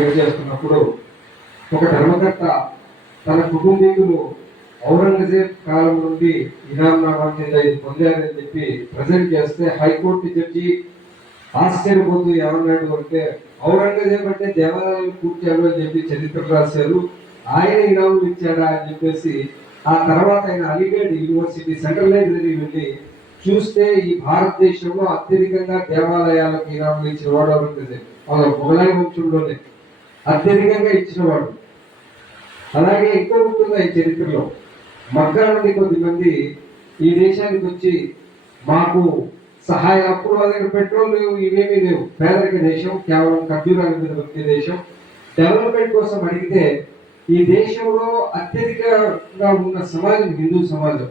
చేస్తున్నప్పుడు ఒక ధర్మకర్త తన కుటుంబీకులు ఔరంగజేబ్ కాలం నుండి ఇనాంనామా కింద ఇది పొందారని చెప్పి ప్రజెంట్ చేస్తే హైకోర్టు జడ్జి ఆశ్చర్యపోతూ ఏమన్నాడు అంటే ఔరంగజేబ్ అంటే దేవాలయం కూర్చాడు అని చెప్పి చరిత్ర రాశారు. ఆయన ఇరాములు ఇచ్చాడా అని చెప్పేసి ఆ తర్వాత ఆయన అలీగఢ్ యూనివర్సిటీ సెంట్రల్ లైబ్రరీ వెళ్ళి చూస్తే ఈ భారతదేశంలో అత్యధికంగా దేవాలయాలకు ఇరాములు ఇచ్చిన వాడు ఔరంగజేబ్. వాళ్ళ మొఘలాయి వంశంలోనే. అత్యధికంగా ఇచ్చినవాడు. అలాగే ఎక్కువ ఉంటుంది ఈ చరిత్రలో? మగ్గా నుండి కొద్దిమంది ఈ దేశానికి వచ్చి మాకు సహాయ అప్పుడు వాళ్ళ దగ్గర పెట్రోల్ లేవు ఇవేమీ లేవు. పేదరిక దేశం కేవలం ఖర్జూరాల మీద వచ్చే దేశం. డెవలప్మెంట్ కోసం అడిగితే ఈ దేశంలో అత్యధికంగా ఉన్న సమాజం హిందూ సమాజం.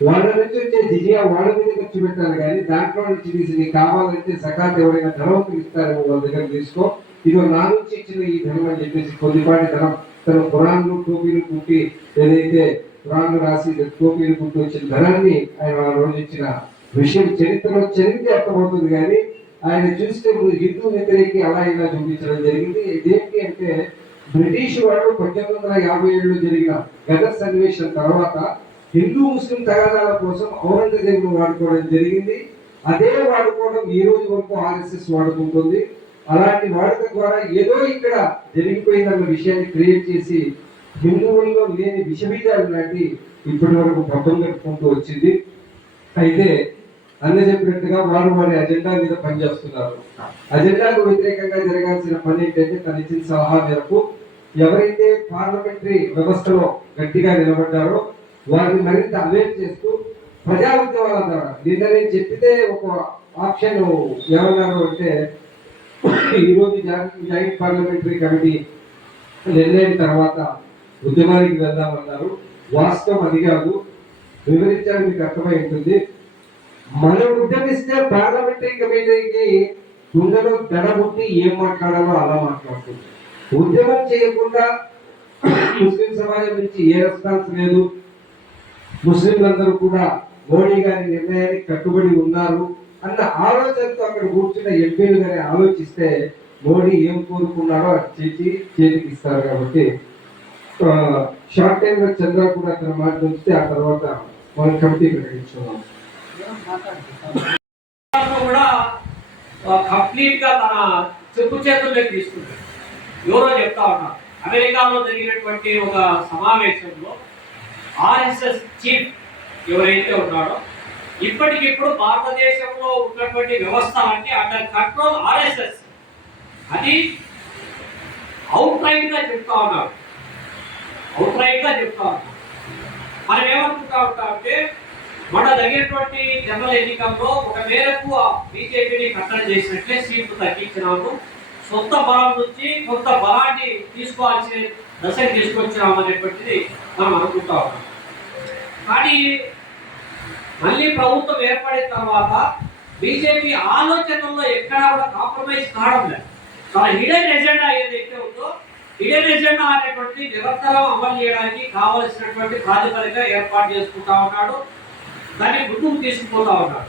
వాళ్ళ నుంచి వచ్చే జిజియా వాళ్ళ మీద ఖర్చు పెట్టాలి కానీ దాంట్లో నుంచి తీసి నీకు కావాలంటే సకాత్ ఎవరైనా ధనవంతులు ఇస్తారేమో వాళ్ళ దగ్గర తీసుకో. ఇదో నా నుంచి ఇచ్చిన ఈ ధనం అని చెప్పేసి కొద్దిపాటి ధనం తన పురాణాలు టోపీలు కుట్టి ఏదైతే పురాణాలు రాసి టోపీలు కుట్టి వచ్చిన ధనాన్ని ఆయన ఆ రోజు ఇచ్చిన విషయం చరిత్రలో చరిత్ర అర్థమవుతుంది కానీ ఆయన చూస్తే హిందూ వ్యతిరేకి అలా ఇలా చూపించడం జరిగింది. ఇదేంటి అంటే బ్రిటిష్ వాళ్ళు పద్దెనిమిది వందల యాభై ఏడులో జరిగిన గదర్ సన్నివేశం తర్వాత హిందూ ముస్లిం తగాదాల కోసం ఔరంగజేబును వాడుకోవడం జరిగింది. అదే వాడుకోవడం ఈ రోజు వరకు ఆర్ఎస్ఎస్ వాడుకుంటుంది. అలాంటి వాడుక ద్వారా ఏదో ఇక్కడ జరిగిపోయిందన్న విషయాన్ని క్రియేట్ చేసి హిందువుల్లో లేని విషబీజాలు లాంటి ఇప్పటి వరకు పబ్బం కట్టుకుంటూ వచ్చింది. అయితే అన్న చెప్పినట్టుగా వారు వారి అజెండా మీద పనిచేస్తున్నారు. అజెండాకు వ్యతిరేకంగా జరగాల్సిన పని ఏంటంటే తను ఇచ్చిన సలహా మేరకు ఎవరైతే పార్లమెంటరీ వ్యవస్థలో గట్టిగా నిలబడ్డారో వారిని మరింత అవేర్ చేస్తూ ప్రజా ఉద్యమాల ద్వారా నిన్న నేను చెప్పితే ఒక ఆప్షన్ ఏమన్నారు అంటే ఈరోజు జాయింట్ పార్లమెంటరీ కమిటీ నిర్ణయం తర్వాత ఉద్యమానికి వెళ్దామన్నారు. వాస్తవం అది కాదు. వివరించడానికి మీకు అర్థమై ఉంటుంది. మనం ఉద్యమిస్తే పార్లమెంటరీ కమిటీకి గుండెలో దడబుట్టి ఏం మాట్లాడాలో అలా మాట్లాడుతుంది. ఉద్యమం చేయకుండా ముస్లిం సమాజం నుంచి ఏ రెస్పాన్స్ లేదు. ముస్లింలందరూ కూడా మోడీ గారి నిర్ణయానికి కట్టుబడి ఉన్నారు. అన్న ఆలోచనతో అక్కడ కూర్చున్న ఎంపీలు కానీ ఆలోచిస్తే మోడీ ఏం కోరుకున్నాడో అది చేసి చేతికి ఇస్తారు కాబట్టి షార్ట్ టైం లో చంద్ర కూడా తన మాట ఉంచితే ఆ తర్వాత మన కమిటీ ప్రకటించుకున్నాం కూడా కంప్లీట్గా తన చెప్పు చేతుల్లోకి తీసుకుంటాడు ఎవరో చెప్తా ఉన్నారు. అమెరికాలో జరిగినటువంటి ఒక సమావేశంలో ఆర్ఎస్ఎస్ చీఫ్ ఎవరైతే ఉన్నాడో ఇప్పటికిప్పుడు భారతదేశంలో ఉన్నటువంటి వ్యవస్థ అంటే అండర్ కంట్రోల్ ఆర్ఎస్ఎస్ అది అవుట్ రైట్గా చెప్తా ఉన్నారు అవుట్ రైట్గా చెప్తా ఉన్నారు మనం ఏమనుకుంటా ఉంటాం అంటే మన తగినటువంటి జనరల్ ఎన్నికల్లో ఒక మేరకు బీజేపీని కట్టడి చేసినట్లే సీట్లు తగ్గించినాము. సొంత బలం నుంచి కొంత బలాన్ని తీసుకోవాల్సిన దశకి తీసుకొచ్చినాము అనేటువంటిది మనం అనుకుంటా ఉన్నాం. కానీ మళ్ళీ ప్రభుత్వం ఏర్పడిన తర్వాత బీజేపీ ఆలోచనల్లో ఎక్కడా కూడా కాంప్రమైజ్ కావడం లేదు. తన హిడెన్ ఎజెండా ఏదైతే ఉందో హిడెన్ ఎజెండా అనేటువంటి నిరంతరం అమలు చేయడానికి కావలసినటువంటి ప్రాతిపదిక ఏర్పాటు చేసుకుంటా ఉన్నాడు దాన్ని ముందుకు తీసుకుపోతా ఉన్నాడు.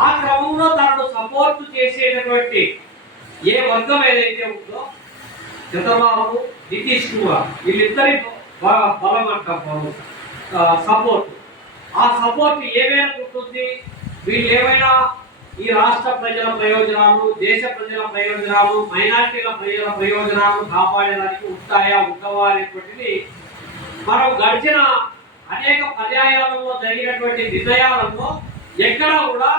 ఆ క్రమంలో తనను సపోర్ట్ చేసేటటువంటి ఏ వర్గం ఏదైతే ఉందో చంద్రబాబు నితీష్ కుమార్ వీళ్ళిద్దరి బలం అంటాం సపోర్ట్ ఆ సపోర్ట్ ఏమైనా ఉంటుంది వీళ్ళు ఏమైనా ఈ రాష్ట్ర ప్రజల ప్రయోజనాలు దేశ ప్రజల ప్రయోజనాలు మైనార్టీల ప్రజల ప్రయోజనాలు కాపాడడానికి ఉంటాయా ఉండవా అనేటువంటిది మనం గడిచిన అనేక పర్యాయాలలో జరిగినటువంటి నిర్ణయాలలో ఎక్కడా కూడా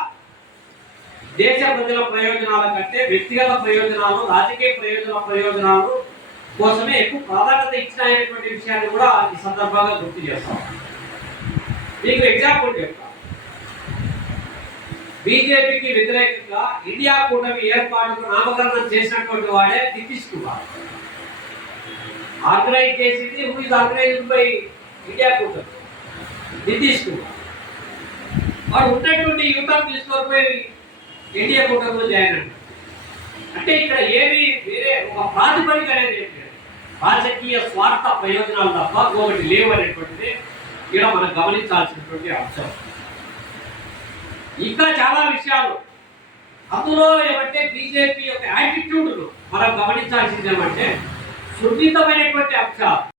దేశ ప్రజల ప్రయోజనాల కంటే వ్యక్తిగత ప్రయోజనాలు రాజకీయ ప్రయోజన ప్రయోజనాలు కోసమే ఎక్కువ ప్రాధాన్యత ఇచ్చినటువంటి విషయాన్ని కూడా ఈ సందర్భంగా గుర్తు చేస్తాం. మీకు ఎగ్జాంపుల్ చెప్తా. బీజేపీకి వ్యతిరేకంగా ఇండియా కూటమి ఏర్పాటుకు నామకరణం చేసినటువంటి వాడే నితీష్ కుమార్. ఆర్గనైజ్ చేసింది who is organised by India కూటమి? నితీష్ కుమార్. వాడు ఉన్నటువంటి యువతను తీసుకొని పోయి ఇండియా కూటమిలో జాయిన్ అంటారు అంటే ఇక్కడ ఏమి వేరే ఒక ప్రాతిపదిక అనేది రాజకీయ స్వార్థ ప్రయోజనాలు తప్ప ఒకటి లేవు అనేటువంటిది ఇక్కడ మనం గమనించాల్సినటువంటి అంశం. ఇంకా చాలా విషయాలు. అందులో ఏమంటే బీజేపీ యొక్క యాటిట్యూడ్లు మనం గమనించాల్సింది ఏమంటే సున్నితమైనటువంటి అంశాలు.